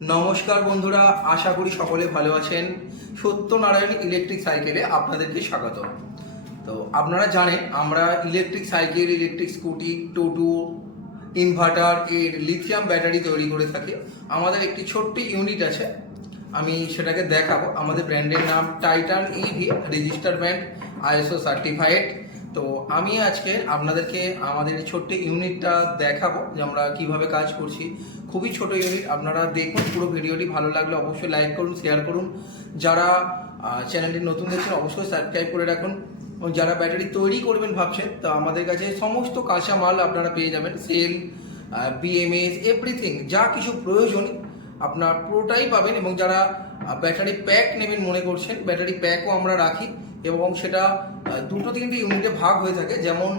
নমস্কার বন্ধুরা, আশা করি সকলে ভালো আছেন। সত্যনারায়ণ ইলেকট্রিক সাইকেলে আপনাদেরকে স্বাগত তো আপনারা জানেন, আমরা electric cycle, electric scooty, toto, inverter, এর লিথিয়াম ব্যাটারি তৈরি করে থাকি। আমাদের একটি ছোট্ট ইউনিট আছে, আমি সেটাকে দেখাবো। আমাদের ব্র্যান্ডের নাম Titan EV register brand ISO certified তো আমি আজকে আপনাদেরকে আমাদের ছোট্ট ইউনিটটা দেখাবো যে আমরা কীভাবে কাজ করছি। খুবই ছোট ইউনিট, আপনারা দেখুন, পুরো ভিডিওটি ভালো লাগলে অবশ্যই লাইক করুন শেয়ার করুন। যারা চ্যানেলটি নতুন দেখছেন, অবশ্যই সাবস্ক্রাইব করে রাখুন। এবং যারা ব্যাটারি তৈরি করবেন ভাবছেন, তো আমাদের কাছে সমস্ত কাঁচা মাল আপনারা পেয়ে যাবেন। সেল বিএমএস এভরিথিং যা কিছু প্রয়োজন আপনার পুরোটাই পাবেন। এবং যারা ব্যাটারি প্যাক নেবেন মনে করছেন ব্যাটারি প্যাকও আমরা রাখি। এবং সেটা দুটো তিনটে ইউনিটে ভাগ হয়ে থাকে। যেমন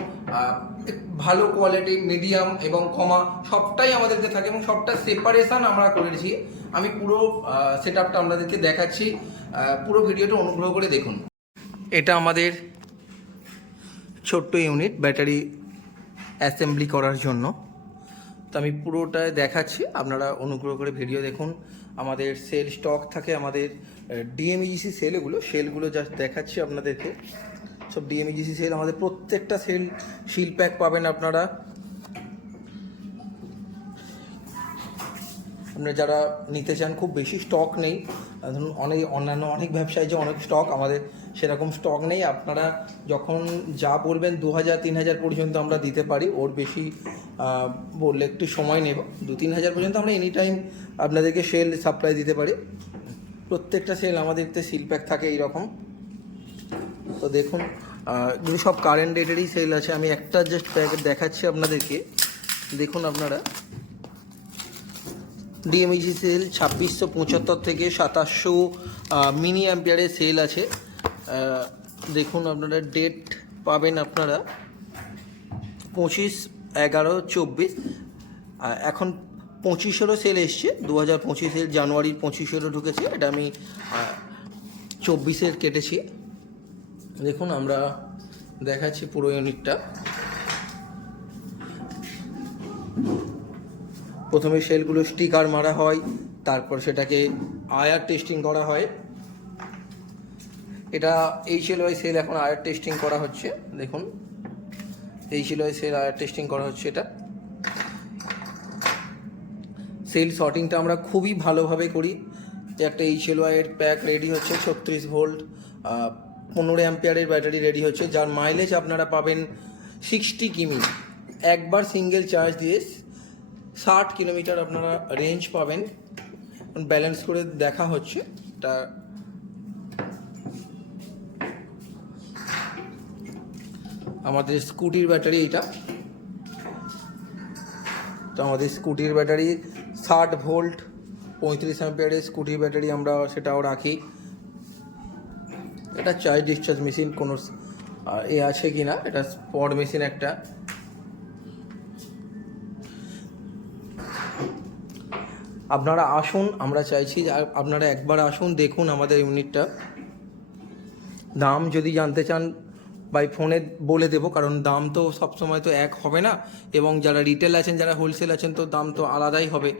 ভালো কোয়ালিটি মিডিয়াম এবং কমা সবটাই আমাদেরকে থাকে এবং সবটা সেপারেশন আমরা করেছি আমি পুরো সেট আপটা আপনাদেরকে দেখাচ্ছি। পুরো ভিডিওটা অনুগ্রহ করে দেখুন। এটা আমাদের ছোট্ট ইউনিট ব্যাটারি অ্যাসেম্বলি করার জন্য। তো আমি পুরোটায় দেখাচ্ছি। আপনারা অনুগ্রহ করে ভিডিও দেখুন। আমাদের সেল স্টক থাকে আমাদের ডিএমইজিসি সেল এগুলো। সেলগুলো জাস্ট দেখাচ্ছি আপনাদেরকে। সব ডিএমইজিসি সেল আমাদের প্রত্যেকটা সেল শিল প্যাক পাবেন আপনারা। আপনারা যারা নিতে চান, খুব বেশি স্টক নেই। ধরুন অনেক, অন্যান্য অনেক ব্যবসায় যে অনেক স্টক আমাদের সেরকম স্টক নেই। আপনারা যখন যা বলবেন দু হাজার, তিন হাজার পর্যন্ত আমরা দিতে পারি। ওর বেশি বললে একটু সময় নেব। দু, তিন হাজার পর্যন্ত আমরা এনি টাইম আপনাদেরকে সেল সাপ্লাই দিতে পারি। প্রত্যেকটা সেল আমাদেরতে সিল প্যাক থাকে এইরকম। তো দেখুন এগুলো সব কারেন্ট ডেটেরই সেল আছে। আমি একটা জাস্ট প্যাকেট দেখাচ্ছি আপনাদেরকে। দেখুন আপনারা। ডিএমইসি সেল ছাব্বিশশো পঁচাত্তর থেকে সাতাশশো মিনি অ্যাম্পিয়ারের সেল আছে। দেখুন আপনারা ডেট পাবেন আপনারা। পঁচিশ এগারো, চব্বিশ, আর এখন পঁচিশেরও সেল এসছে দু হাজার পঁচিশের জানুয়ারির পঁচিশেরও ঢুকেছে, এটা আমি চব্বিশের কেটেছি। দেখুন, আমরা দেখাচ্ছি পুরো ইউনিটটা প্রথমে সেলগুলো স্টিকার মারা হয়, তারপর সেটাকে আয়ার টেস্টিং করা হয়। এটা এই সেল ওয়াই সেল এখন আয়ার টেস্টিং করা হচ্ছে, দেখুন। এই ওয়াই সেল টেস্টিং করা হচ্ছে এটা। সেল শর্টিংটা আমরা খুবই ভালোভাবে করি। একটা এই সেল ওয়াইয়ের প্যাক রেডি হচ্ছে, ছত্রিশ ভোল্ট পনেরো অ্যাম্পিয়ারের ব্যাটারি রেডি হচ্ছে। যার মাইলেজ আপনারা পাবেন সিক্সটি কিমি। একবার সিঙ্গেল চার্জ দিয়ে ষাট কিলোমিটার আপনারা রেঞ্জ পাবেন। ব্যালেন্স করে দেখা হচ্ছে। এটা আমাদের স্কুটির ব্যাটারি এটা। তো আমাদের স্কুটির ব্যাটারি ষাট ভোল্ট, পঁয়ত্রিশ অ্যাম্পিয়ারের স্কুটির ব্যাটারি আমরা সেটাও রাখি। এটা চার্জ ডিসচার্জ মেশিন, কোনো এ আছে কি না এটা স্পট মেশিন একটা। আপনারা আসুন, আমরা চাইছি আপনারা একবার আসুন, দেখুন আমাদের ইউনিটটা। দাম যদি জানতে চান বাই ফোনে বলে দেবো, কারণ দাম তো সবসময় তো এক হবে না। এবং যারা রিটেল আছেন, যারা হোলসেল আছেন, তো দাম তো আলাদাই হবে।